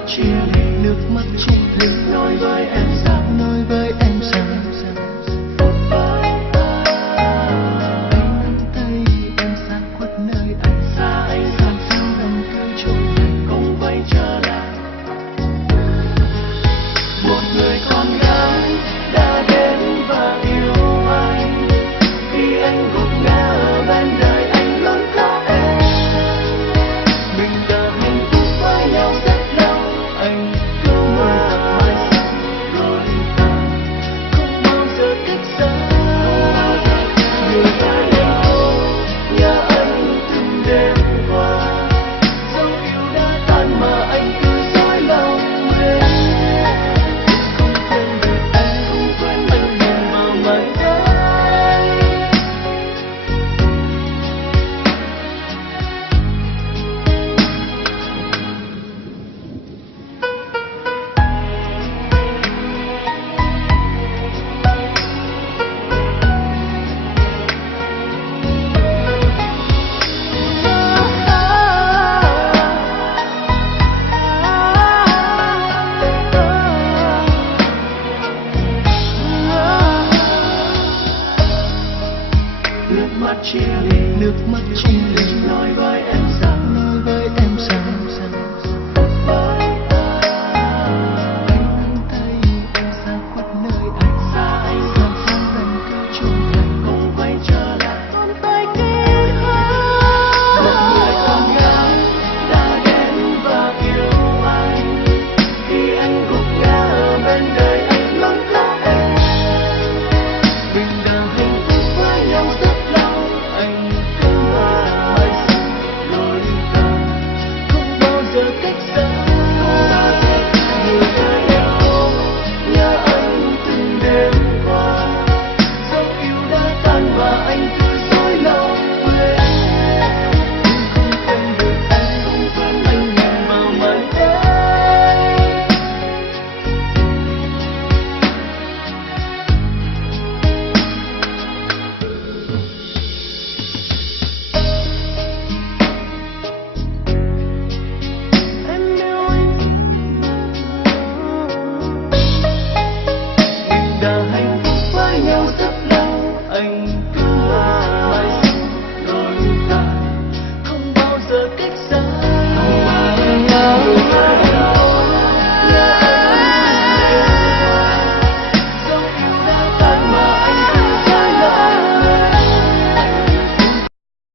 mắt chia ly, nước mắt chung thinh nói với em rằng, nói với em rằng một vai anh nắm tay em xa khuất nơi anh xa, anh làm sao đầm cứ trôi không quay trở lại. Một người con gái đã đến và yêu anh, khi anh gục ngã ở bên đời anh luôn có em. Mình đã hạnh phúc với nhau rất lâu, anh cứ nuối thật mãi sau rồi ta không bao giờ cách xa. Người ta em thôi nhớ anh từng đêm qua, dấu yêu đã tan mà anh cứ dối lòng em. Không quên được anh, không quên anh nhìn vào màn đêm. Nước mắt chia ly, nước mắt chung thinh nói với em